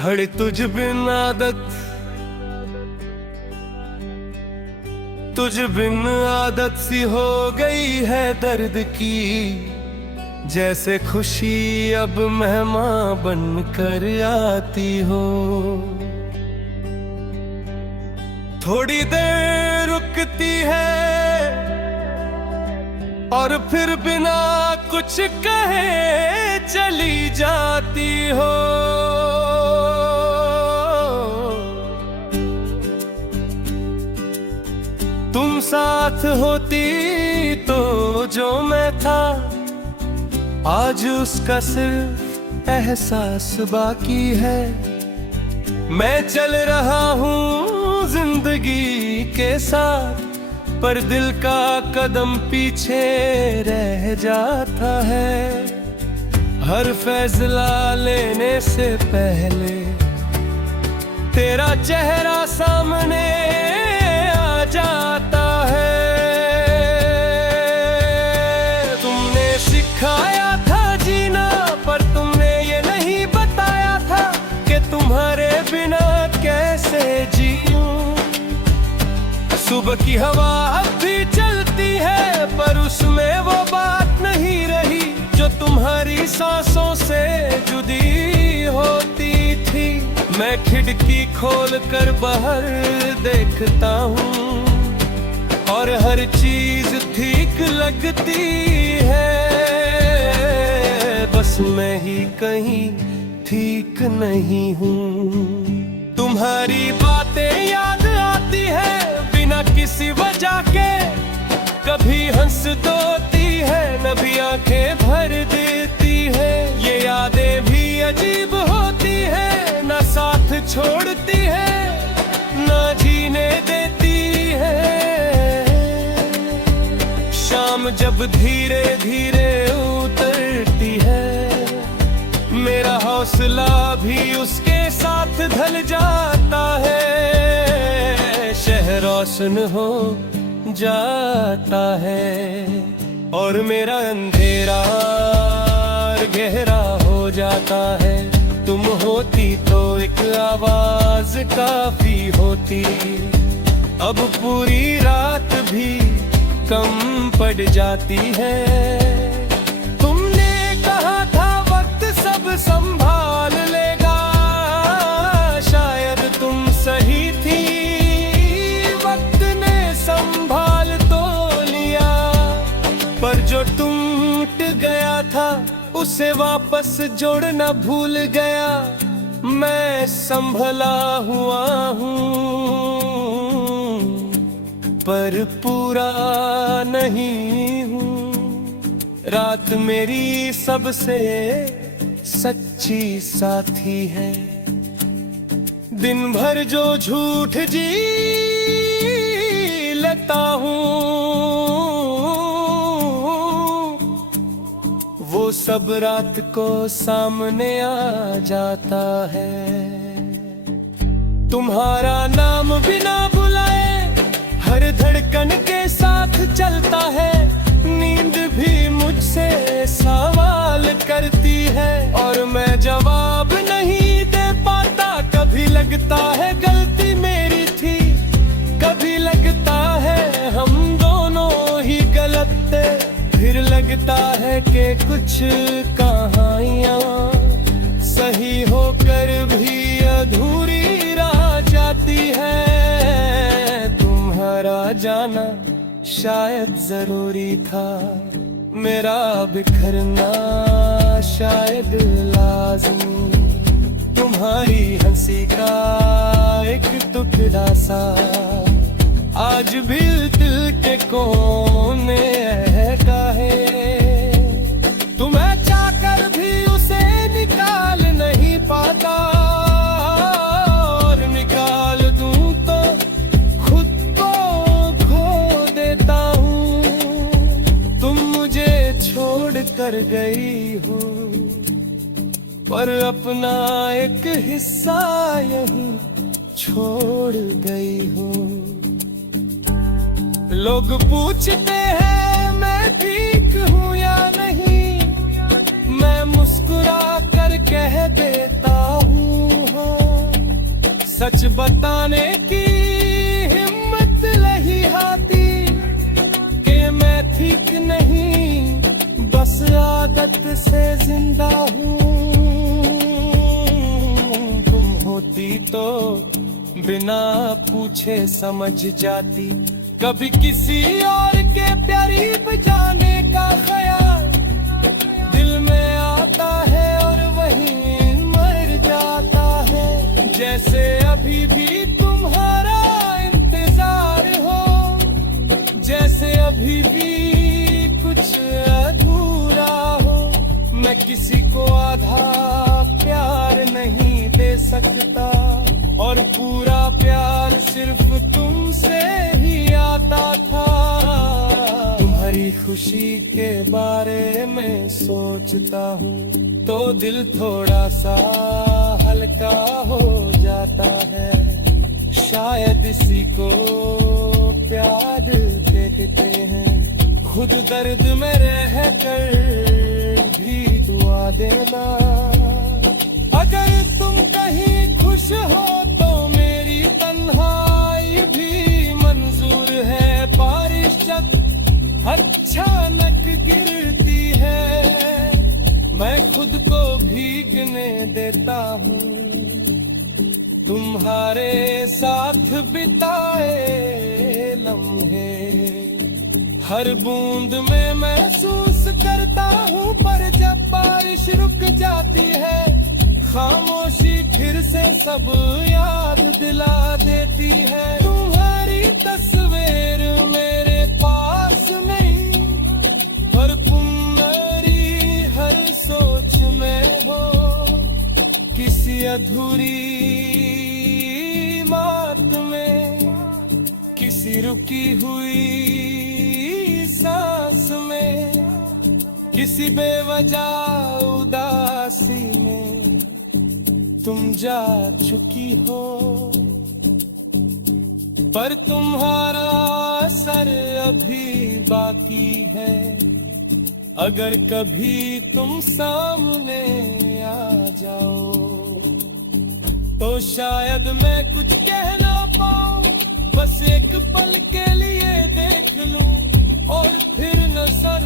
धड़ तुझ बिन आदत, तुझ बिन आदत सी हो गई है दर्द की, जैसे खुशी अब मेहमान बन कर आती हो। थोड़ी देर रुकती है और फिर बिना कुछ कहे चली जाती हो। तुम साथ होती तो जो मैं था, आज उसका सिर्फ एहसास बाकी है। मैं चल रहा हूँ जिंदगी के साथ, पर दिल का कदम पीछे रह जाता है। हर फैसला लेने से पहले तेरा चेहरा सामने आ जाता है। तुमने सिखाया था जीना, पर तुमने ये नहीं बताया था कि तुम्हारे बिना कैसे जीऊं। सुबह की हवा अब भी चलती है, पर उसमें वो बात नहीं रही जो तुम्हारी सांसों से जुदी होती थी। मैं खिड़की खोल कर बाहर देखता हूँ और हर चीज ठीक लगती है, बस मैं ही कहीं ठीक नहीं हूँ। तुम्हारी बातें याद आती है बिना किसी वजह के, कभी हंस देती है न भी आंखें भर देती है। ये यादें भी अजीब होती है, न साथ छोड़ती है न जीने देती है। शाम जब धीरे धीरे उतरती है, मेरा हौसला भी उसके साथ ढल जाता है। शहर रोशन हो जाता है और मेरा अंधेरा गहरा हो जाता है। तुम होती तो एक आवाज काफी होती, अब पूरी रात भी कम पड़ जाती है। तुमने कहा था वक्त सब संभाल लेगा, शायद तुम सही थी, वक्त ने संभाल तो लिया। पर जो टूट गया था उसे वापस जोड़ना भूल गया। मैं संभला हुआ हूँ पर पूरा नहीं हूँ। रात मेरी सबसे सच्ची साथी है, दिन भर जो झूठ जी लेता हूँ वो सब रात को सामने आ जाता है। तुम्हारा नाम बिना बुलाए हर धड़कन के साथ चलता है। नींद भी मुझसे सवाल करती है और मैं जवाब नहीं दे पाता। कभी लगता है गलती मेरी थी, कभी लगता है हम दोनों ही गलत थे, फिर लगता है कि कुछ कहानियां सही होकर भी अधूरी रह जाती है। तुम्हारा जाना शायद जरूरी था, मेरा बिखरना शायद लाज़मी। तुम्हारी हंसी का एक टुकड़ा सा आज भी दिल के कोने का है। तुम्हें चाहकर भी उसे निकाल नहीं पाता, और निकाल दूं तो खुद को खो देता हूँ। तुम मुझे छोड़ कर गई हो, पर अपना एक हिस्सा यहीं छोड़ गई हो। लोग पूछते हैं मैं ठीक हूँ या नहीं, मैं मुस्कुरा कर कह देता हूँ हाँ। बताने की हिम्मत नहीं आती कि मैं ठीक नहीं, बस आदत से जिंदा हूँ। तुम होती तो बिना पूछे समझ जाती, कभी किसी और के करीब जाने का ख्याल दिल में आता है और वहीं मर जाता है। जैसे अभी भी तुम्हारा इंतजार हो, जैसे अभी भी कुछ अधूरा हो। मैं किसी को आधा प्यार नहीं दे सकता, और पूरा प्यार सिर्फ तुमसे ही आता था। तुम्हारी खुशी के बारे में सोचता हूँ तो दिल थोड़ा सा हल्का हो जाता है। शायद इसी को प्यार देते हैं। खुद दर्द में रह कर भी दुआ देना। अगर तुम कहीं खुश हो तो मेरी तन्हाई भी मंजूर है। बारिश जब अचानक गिरती है, मैं खुद को भीगने देता हूँ। तुम्हारे साथ बिताए लम्हे हर बूंद में महसूस करता हूँ, पर जब बारिश रुक जाती है, खामोशी फिर से सब याद दिला देती है। तुम्हारी तस्वीर मेरे पास नहीं, पर तुम मेरी हर सोच में हो। किसी अधूरी बात में, किसी रुकी हुई सांस में, किसी बेवजह उदासी में तुम जा चुकी हो। पर तुम्हारा असर अभी बाकी है। अगर कभी तुम सामने आ जाओ तो शायद मैं कुछ कह ना पाऊं, बस एक पल के लिए देख लूं और फिर नजर